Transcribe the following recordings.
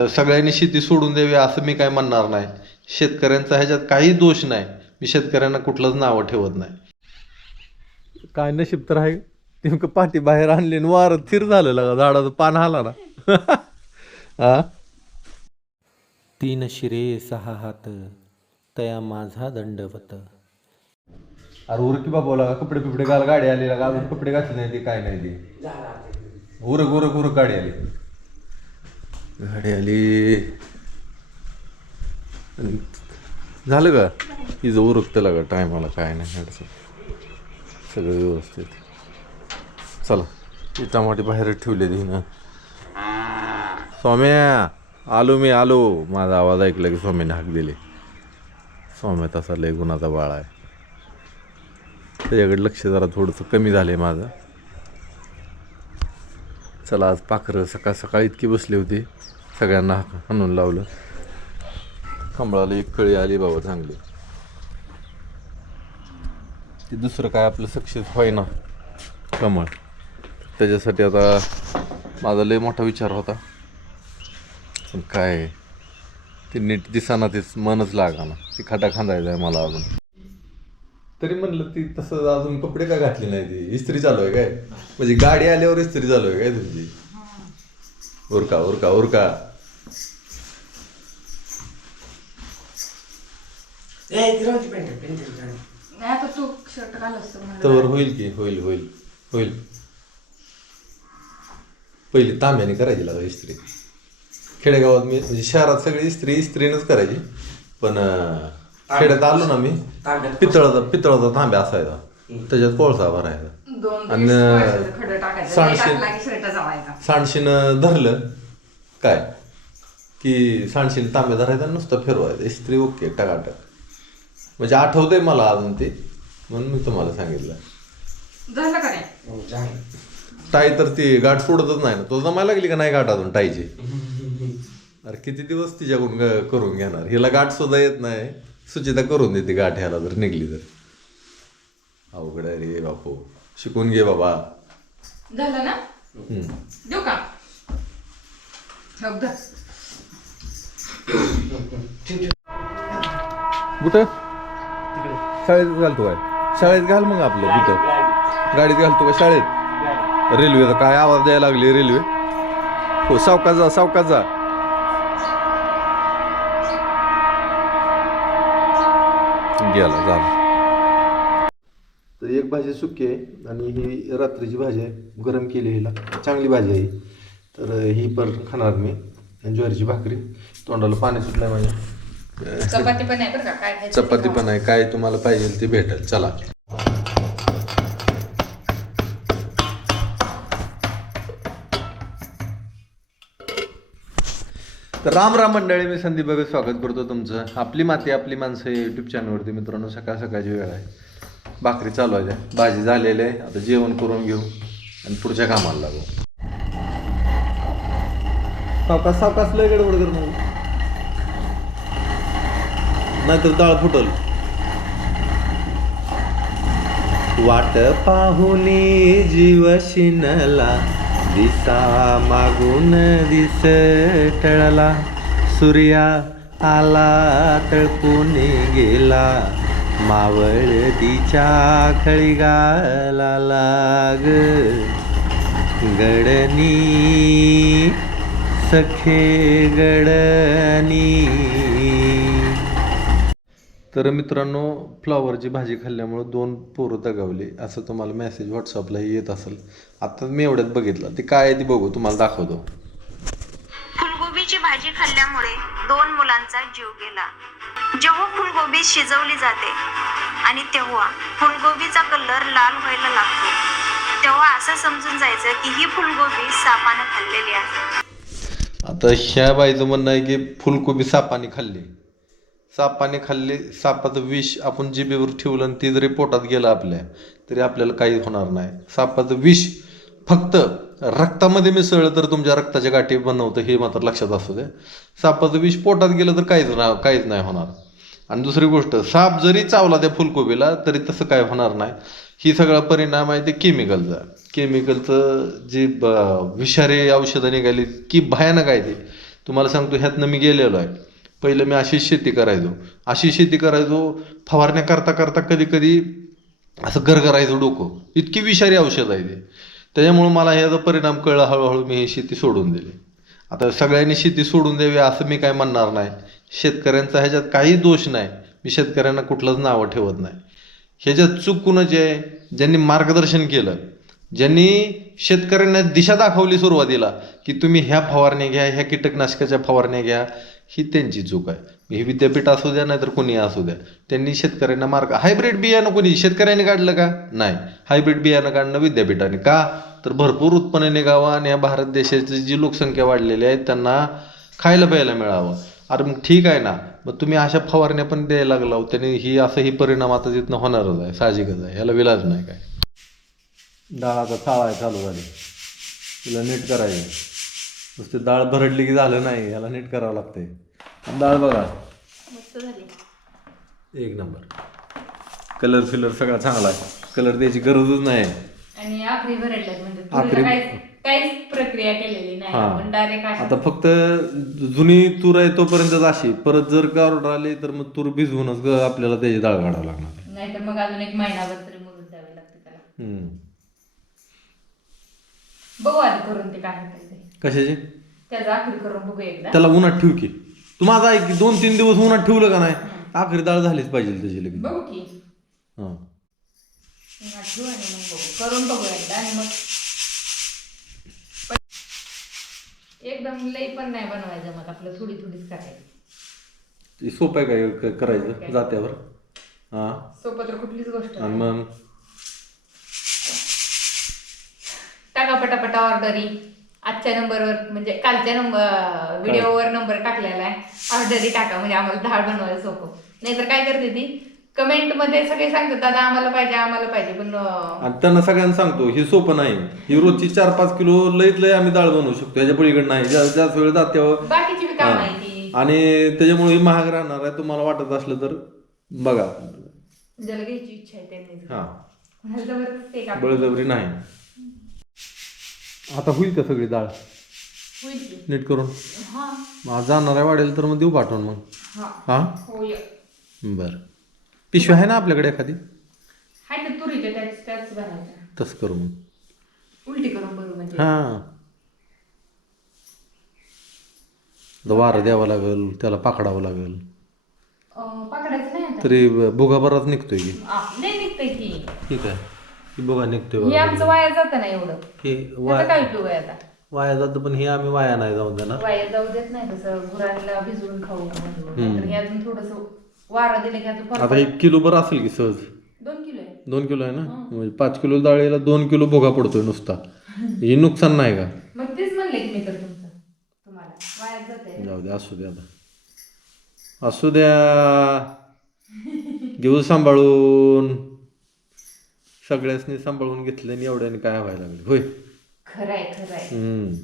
सगळ्यांनी शेती सोडून द्यावी असं मी काय म्हणणार नाही. शेतकऱ्यांचा ह्याच्यात काही दोष नाही. मी शेतकऱ्यांना कुठलंच नावं ठेवत नाही. काय नशीब तर आहे. नेमकं पाठी बाहेर आणली आणि वारं थिर झालं लगा. झाडाचं पान हाला ना. हा तीन शिरे सहा हात. तया माझा दंडवत. अरे उर की बाबा लागा कपडे बिपडे घाल गाडी आली लागा. अजून कपडे घातले नाही ते काय नाही ते. उरक उरक उरक गाडी आली. गाडी आली. झालं का? हिचं उरकतं लागा टायमाला काय नाही अडचण. सगळं व्यवस्थित. चला ती टमाटे बाहेर ठेवले तिनं स्वाम्या आलो मी आलो. माझा आवाज ऐकला की स्वामीने हाक दिले. स्वाम्या तसा लय गुणाचा बाळ आहे. त्याच्याकडे लक्ष जरा थोडंसं कमी झालं आहे माझं. चला आज पाखरं सकाळ सकाळ इतकी बसली होती. सगळ्यांना हाणून लावलं. कमळाला एक कळी आली बाबा चांगली. ते दुसरं काय आपलं सक्सेस होईना. कमळ. त्याच्यासाठी आता माझा लय मोठा विचार होता. पण काय? ते नीट दिसाना तेच मनच लागाना. ती खटा खांदायचा आहे मला अजून. तरी म्हणलं ती तसं अजून कपडे का घातले नाही ती? इस्त्री चालू आहे काय? म्हणजे गाडी आल्यावर इस्त्री चालू आहे काय तुमची? उरका उरका उरका. नाही आता तू शर्ट घाल असतो तर होईल की होईल होईल होईल. पहिली तांब्याने करायची लागा इस्त्री. खेडेगावात मी म्हणजे शहरात सगळी इस्त्री इस्त्रीनंच करायची. पण खेड्यात आलो ना मी. पितळाचा पितळाचा तांब्या असायचा. त्याच्यात कोळसा भरायचा. दोन आणि, दिवस खडं टाकायचं. सांडशे- सांडशीनं धरलं. काय? की सांडशीनं तांब्या धरायचा आणि नुसतं फिरवायचं. इस्त्री ओके टकाटक म्हणजे आठवतंय मला अजून ते. म्हणून मी तुम्हाला सांगितलं. झालं का नाही? टाय तर ती गाठ सोडतच नाही ना. तो जमायला लागली का नाही गाठ अजून टायची अरे किती दिवस तिच्याकडून ग- करून घेणार? हिला गाठ सुद्धा येत नाही. सुचिता करून देते गाठ ह्याला जर निघली तर. अवघड आहे रे बापू. शिकून घे बाबा. झालं ना? हम्म. देऊ का? हो, धर. कुठं? शाळेत घालतो काय? शाळेत घाल मग आपलं तिथं. गाडीत घालतो का शाळेत? रेल्वेचा काय आवाज द्यायला लागली रेल्वे? हो सावकाश जा सावकाश जा. गेला झाला. तर एक भाजी सुकी आहे आणि ही रात्रीची भाजी आहे. गरम केली हिला. चांगली भाजी आहे ही. तर ही पण खाणार मी. ज्वारीची भाकरी. तोंडाला पाणी सुटलंय माझ्या. चपाती पण आहे बरं का? काय चपाती पण आहे. काय तुम्हाला पाहिजे ते भेटेल. चला. तर राम राम मंडळी मी संदीप भगत स्वागत करतो तुमचं. आपली माती आपली माणसं यूट्यूब युट्यूब चॅनलवरती मित्रांनो सकाळ सकाळची वेळ आहे. भाकरी चालू आहे. भाजी झालेली आहे. आता जेवण करून घेऊ आणि पुढच्या कामाला लागू. सावकाश सावकाश लय गडबड कर नाहीतर डाळ फुटल. वाट पाहुनी जीव शिनला दिसा मागून दिस टळला. सूर्या आला तळपून गेला. मावळ तिच्या खळीगाला लाग. गडनी सखे गडनी तर मित्रांनो फ्लॉवरची भाजी खाल्ल्यामुळं दोन पोरं दगावली. असं तुम्हाला मेसेज व्हॉट्सअपलाही येत असेल. आता मी एवढ्यात बघितलं. ते काय आहे ते बघू. तुम्हाला दाखवतो. फुलगोबीची भाजी खाल्ल्यामुळे दोन मुलांचा जीव गेला. जेव्हा फुलगोबी शिजवली जाते आणि तेव्हा फुलगोबीचा कलर लाल व्हायला लागतो तेव्हा असं समजून जायचं की ही फुलगोबी सापानं खाल्लेली आहे. आता ह्या बाईचं म्हणणं आहे की फुलकोबी सापाने खाल्ली. सापाने खाल्ले सापाचं विष आपण जिभेवर ठेवलं आणि ते जरी पोटात गेलं आपल्या तरी आपल्याला काही होणार नाही. सापाचं विष फक्त रक्तामध्ये मिसळलं तर तुमच्या रक्ताच्या गाठी बनवतं हे मात्र लक्षात असू दे. सापाचं विष पोटात गेलं तर काहीच ना काहीच नाही होणार. आणि दुसरी गोष्ट साप जरी चावला त्या फुलकोबीला तरी तसं काय होणार नाही. ही सगळा परिणाम आहे ते केमिकलचा. केमिकलचं जे ब- विषारी औषधं निघाली की भयानक आहे ते. तुम्हाला सांगतो ह्यातनं मी गेलेलो आहे. पहिलं मी अशीच शेती करायचो. अशी शेती करायचो फवारण्या करता करता कधी कधी असं गरगरायचं डोकं. इतकी विषारी औषध आहे ते त्याच्यामुळं मला ह्याचा परिणाम कळला हळूहळू मी ही शेती सोडून दिली. आता सगळ्यांनी शेती सोडून द्यावी असं मी काय म्हणणार नाही. शेतकऱ्यांचा ह्याच्यात काही दोष नाही. मी शेतकऱ्यांना कुठलंच नावं ठेवत नाही. ह्याच्यात चुकून जे आहे ज्यांनी मार्गदर्शन केलं ज्यांनी शेतकऱ्यांना दिशा दाखवली सुरुवातीला की तुम्ही ह्या फवारण्या घ्या ह्या कीटकनाशकाच्या फवारण्या घ्या ही त्यांची चूक आहे. हे विद्यापीठ असू द्या नाहीतर कोणी असू द्या. त्यांनी शेतकऱ्यांना मार्ग हायब्रिड बियाणं कोणी शेतकऱ्यांनी काढलं का? नाही. हायब्रिड बियाणं काढणं विद्यापीठाने का? तर भरपूर उत्पन्न निघावं आणि या भारत देशाची जी लोकसंख्या वाढलेली आहे त्यांना खायला प्यायला मिळावं. अरे मग ठीक आहे ना. मग तुम्ही अशा फवारण्या पण द्यायला लागला त्याने ही असंही परिणाम आता तिथनं होणारच आहे साहजिकच आहे. ह्याला विलाज नाही काय. डाळाचा आता आहे चालू झाली. तिला नीट करायचं. नुसते डाळ भरडली की झालं नाही ह्याला नीट करावं लागतंय. डाळ बघा. मस्त झाली. एक नंबर. कलर फिलर सगळा चांगला आहे. कलर द्यायची गरजच नाही. आणि आखरी भरडल्यात म्हणजे आखरी- तुरीला काहीच काहीच प्रक्रिया केलेली नाही. हा. आपण डायरेक्ट आता फक्त जुनी तूर आहे तोपर्यंतच अशी. परत जर का ऑर्डर आली तर मग तूर भिजवूनच ग- आपल्याला त्याची डाळ काढावं लागणार. आहे नाहीतर मग अजून एक महिनाभर तरी मुरून द्यावे लागते त्याला. हम्म. बघू आता करून ते काय होतंय ते. कशाची? त्याचा आखरी करून बघू एकदा. त्याला उन्हात ठेव की. तू माझा ऐक की दोन तीन दिवस उन्हात ठेवलं का नाही? आखरी डाळ झालीच पाहिजे त्याची लगेच. बघू की. हां. पुन्हा ठेवू आणि मग बघू. करून बघू एकदा आणि मग. एकदम लई पण नाही बनवायचं मग आपलं थोडी थोडीच करायची. ते सोपं आहे काय क- करायचं? जात्यावर? हां. सोपं तर कुठलीच गोष्ट आणि नाही. मग? टाका पटापटा ऑर्डरी आजच्या नंबरवर म्हणजे कालच्या नंबर व्हिडिओवर नंबर टाकलेला आहे. ऑर्डरी टाका म्हणजे आम्हाला डाळ बनवायला सोपं. नाहीतर काय करते ती? कमेंटमध्ये सगळे सांगतात दादा आम्हाला पाहिजे आम्हाला पाहिजे. पण अं, आणि त्यांना सगळ्यांना सांगतो हे सोपं नाही. ही रोजची चार पाच किलो लईत लई आम्ही डाळ बनवू शकतो. ह्याच्या पलीकडे नाही. ज्या जास्त वेळ जात्यावर बाकीची बी काम. आहे ती. आणि त्याच्यामुळे ही महाग राहणार आहे. तुम्हाला वाटत असलं तर बघा. ज्याला घ्यायची इच्छा आहे त्यांनी. हा. कोणाला जबरदस्ती आहे का? बळजबरी नाही. आता होईल का सगळी डाळ? होईल की. नीट करून? हा. मग जाणार आहे वाढेल तर मग देऊ पाठवून मग. हा. हा? बरं. पिशवी आहे ना आपल्याकडे एखादी? हाय तर तुरीच्या त्याच त्याच बनायच्या तसं करू मग. उलटी करून बरोबर म्हणजे. हां. वारं द्यावं लागेल त्याला पाकडावं लागेल. अं, पकडायचं नाही आता. तरी भुगा बराच निघतोय की. आ, नाही निघतंय की. ठीक आहे. की बघा निघतोय हे बघा. आमचं वाया जात नाही एवढं. हे त्याचा वाया काय उपयोग आहे आता? वाया जातं पण हे आम्ही वाया नाही जाऊन देणार. वाया जाऊ देत नाही तसं गुरांना भिजवून खाऊ तर हे अजून थोडस वारा दिलं की अजून आता एक किलो बरं असेल की सहज? दोन किलो आहे. दोन किलो आहे ना? म्हणजे पाच किलो डाळीला दोन किलो भोगा पडतोय नुसता. हे नुकसान नाही का? मग तेच म्हणले की मी तर तुमचं तुम्हाला. वाया जाते जाऊ द्या असू द्या आता. असू द्या. घेऊ सांभाळून. सगळ्यासनी सांभाळून घेतलं आणि एवढ्याने काय व्हायला लागले. होय? खरंय खरंय. हम्म.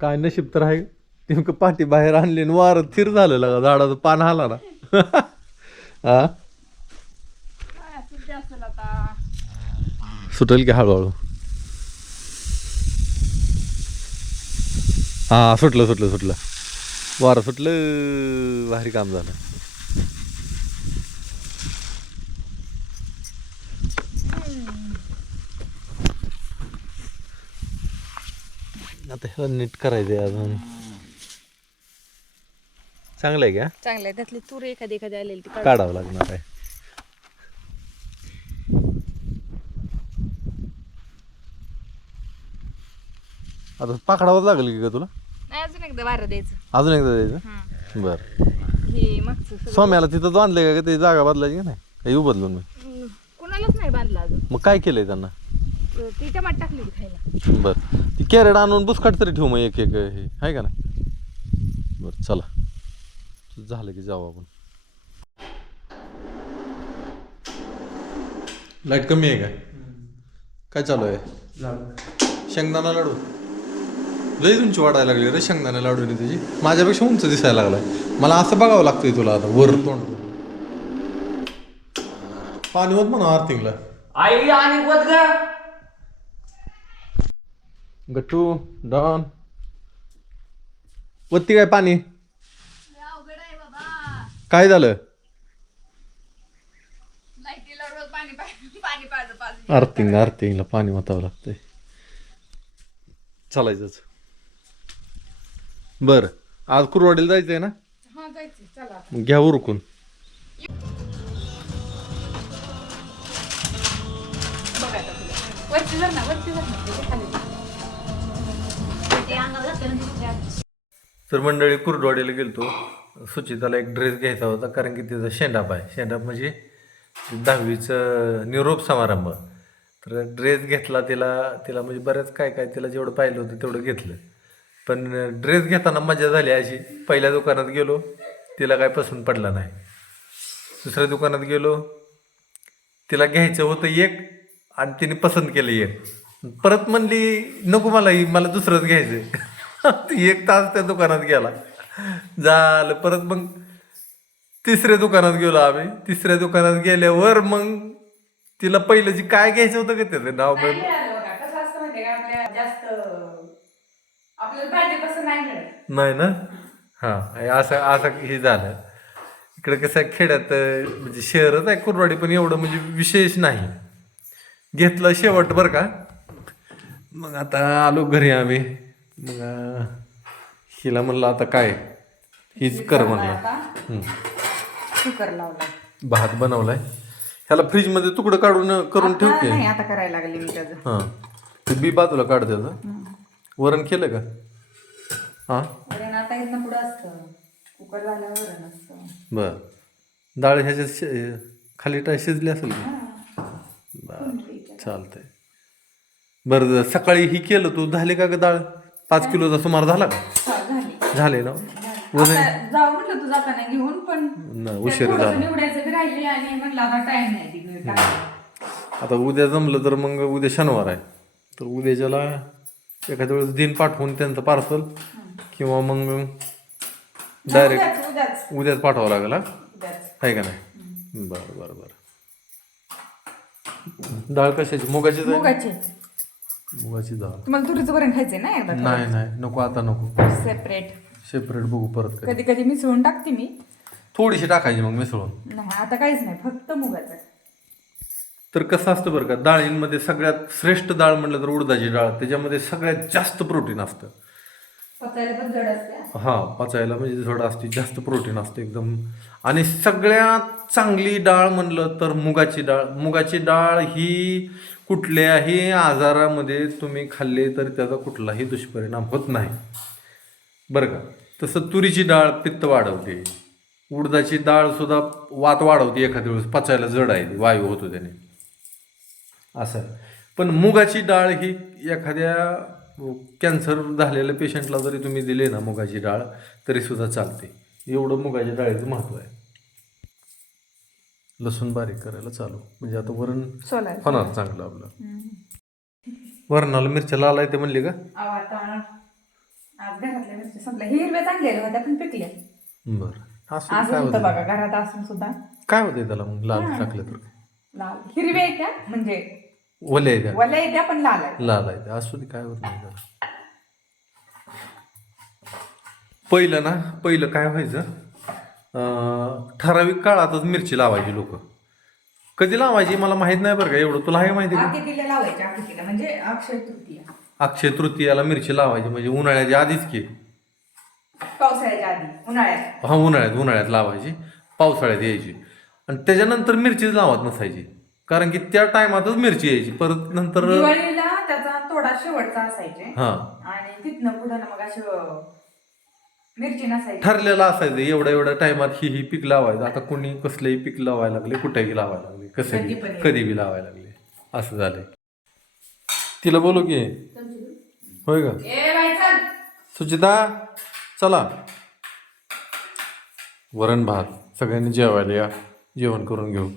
काय नशीब तर आहे. नेमकं पाठी बाहेर आणली आणि वार थिर झालं लगा झाडाचं पान आला ना. हा सुटेल की हळूहळू? हा सुटलं सुटलं सुटलं. वारं सुटलं भारी काम झालं. नीट करायचं आहे अजून. चांगलं आहे का? चांगलं आहे त्यातली तूर एखादी एखादी आलेली ती काढावं लागणार आहे. आता पाकडावं लागेल की का तुला? नाही अजून एकदा वारं द्यायचं. अजून एकदा द्यायचं? बरं. हे मागचं सगळं. सोम्याला तिथं बांधलंय का ते जागा बदलायची का नाही? काही बदलून मी कुणालाच नाही बांधला अजून. मग काय केलंय त्यांना? ती टमाट टाकली होती खायला. बरं. ती कॅरेट आणून बुसकाट तरी ठेवू मग एक एक हे आहे का नाही? बरं चला. झालं की जाऊ आपण. लाइट कमी आहे का काय चालू आहे? शेंगदाणा लाडू. लई उंची वाढायला लागली रे शेंगदाणा लाडूने तुझी माझ्यापेक्षा उंच दिसायला लागलाय. मला असं बघावं लागतंय तुला आता वर तोंड. पाणी होत म्हणा आर्थिंगला आई आणि वत ग. गट्टू डॉन वत्ती काय पाणी काय झालं अर्थिंग अर्थिंगला पाणी वाचावं लागतंय चालायचंच बरं आज कुरवाडीला जायचंय ना हा जायचं चला मग घ्या उरकून तर मंडळी कुरडवाडीला गेलतो. सुचिताला एक ड्रेस घ्यायचा होता कारण की तिचा शेंडाप आहे. शेंडाप म्हणजे दहावीचं निरोप समारंभ. तर ड्रेस घेतला तिला तिला म्हणजे बऱ्याच काय काय तिला जेवढं पाहिलं होतं तेवढं घेतलं. पण ड्रेस घेताना मजा झाली अशी. पहिल्या दुकानात गेलो तिला काय पसंत पडला नाही. दुसऱ्या दुकानात गेलो तिला घ्यायचं होतं एक आणि तिने पसंत केलं एक. परत म्हणली नको मला ही मला दुसरंच घ्यायचं एक तास त्या दुकानात गेला. झालं. परत मग तिसऱ्या दुकानात गेलो आम्ही. तिसऱ्या दुकानात गेल्यावर मग तिला पहिलं जी काय घ्यायचं होतं का त्याचं नाव पण? नाही ना? हां. असं असं हे झालं. इकडे कसं आहे खेड्यात म्हणजे शहरच आहे कुरवाडी पण एवढं म्हणजे विशेष नाही. घेतलं शेवट बरं का? मग आता आलो घरी आम्ही. मग हिला म्हणलं आता काय? हीच कर म्हणलं. कुकर लावला भात बनवलाय. ह्याला फ्रीजमध्ये तुकडं काढून करून ठेव की नाही आता करायला लागले मी त्याचं. हां. ते बी बाजूला काढ त्याचं. वरण केलं का? हां? वरण आता इथनं पुढं असतं. कुकर झाल्यावर वरण असतं. बर. डाळ ह्याच्यात शि- खाली टाय शिजली असेल की? बर चालतंय. बरं सकाळी ही केलं तू. झाले का ग डाळ? पाच किलोचा सुमार झाला का? हा, झाली. झाले ना? वजन आता जाऊ म्हटलं तू जाताना घेऊन पण न, उशीर थोडंसं झाला. निवडायचं बी राहिली आणि म्हटलं आता टाइम नाही तिकडे टाकायला. आता उद्या जमलं तर मग उद्या शनिवार आहे. तर उद्याच्याला एखाद्या वेळेस दिन पाठवून त्यांचं पार्सल किंवा मग डायरेक्ट उद्याच उद्याच उद्याच पाठवावं लागेल हा? उद्याच. आहे का नाही? बरं बरं बरं. डाळ कशाची? मुगाची मुगाची. मुगाची डाळ तुम्हाला तुरीचं वरण खायचंय ना एकदा? नाही नाही. नको आता नको. सेपरेट सेपरेट बघू परत कधी. कधी मिसळून टाकते मी. थोडीशी टाकायची मग मिसळून. नाही आता काहीच नाही. फक्त मुगाचं. तर कसं असतं बरं का डाळींमध्ये सगळ्यात श्रेष्ठ डाळ म्हटलं तर उडदाची डाळ. त्याच्यामध्ये सगळ्यात जास्त प्रोटीन असतं. पचायला पण जड असते. हा पचायला म्हणजे थोडं असते जास्त प्रोटीन असतं एकदम आणि सगळ्यात चांगली डाळ म्हणलं तर मुगाची डाळ. मुगाची डाळ ही कुठल्याही आजारामध्ये तुम्ही खाल्ले तर त्याचा कुठलाही दुष्परिणाम होत नाही. बरं का? तसं तुरीची डाळ पित्त वाढवते. उडदाची डाळसुद्धा वात वाढवते एखाद्या वेळेस पचायला जड आहे वायू होतो त्याने. असं. पण मुगाची डाळ ही एखाद्या कॅन्सर झालेल्या पेशंटला जरी तुम्ही दिले ना मुगाची डाळ तरीसुद्धा चालते. एवढं मुगाच्या डाळीचं महत्त्व आहे. लसूण बारीक करायला चालू. म्हणजे आता वरण होणार चांगलं आपलं. वरणाला मिरच्या लाल आहे ते म्हणले का? आता आज घरातल्या मिरच्या संपल्या. हिरव्या चांगल्या होत्या पण पिकल्या. बरं. असं काय होतं होतं बघा घरात असून सुद्धा. काय होतंय त्याला मग लाल टाकलं तर? लाल. हिरव्या आहेत त्या म्हणजे ओले आहे त्या. वल्या आहेत त्या पण लाल आहेत. लाल आहे त्या. असू दे काय होत नाही त्याला. पहिलं ना पहिलं काय व्हायचं? ठराविक काळातच मिरची लावायची लोक. कधी लावायची मला माहीत नाही बरं का एवढं. तुला आहे माहिती का? म्हणजे अक्षय तृतीया. अक्षय तृतीयाला मिरची लावायची म्हणजे उन्हाळ्याच्या आधीच की. पावसाळ्याच्या आधी उन्हाळ्यात. हा उन्हाळ्यात उन्हाळ्यात लावायची पावसाळ्यात यायची. आणि त्याच्यानंतर मिरचीच लावत नसायची. कारण की त्या टायमातच मिरची यायची. परत नंतर दिवाळीला त्याचा थोडा शेवटचा असायचे. हा. आणि तिथनं पुढं ना मग असं मिरची नसायची. ठरलेलं असायचं एवढ्या एवढ्या टायमात ही ही पीक लावायचं. आता कोणी कसलंही पीक लावायला लागले कुठेही लावायला लागले कसं कधी पण. कधी बी लावायला लागले. असं झालंय. तिला बोलू की. होय का? ए बाई चल. सुचिता चला. वरण भात. सगळ्यांनी जेवायला या. जेवण करून घेऊ.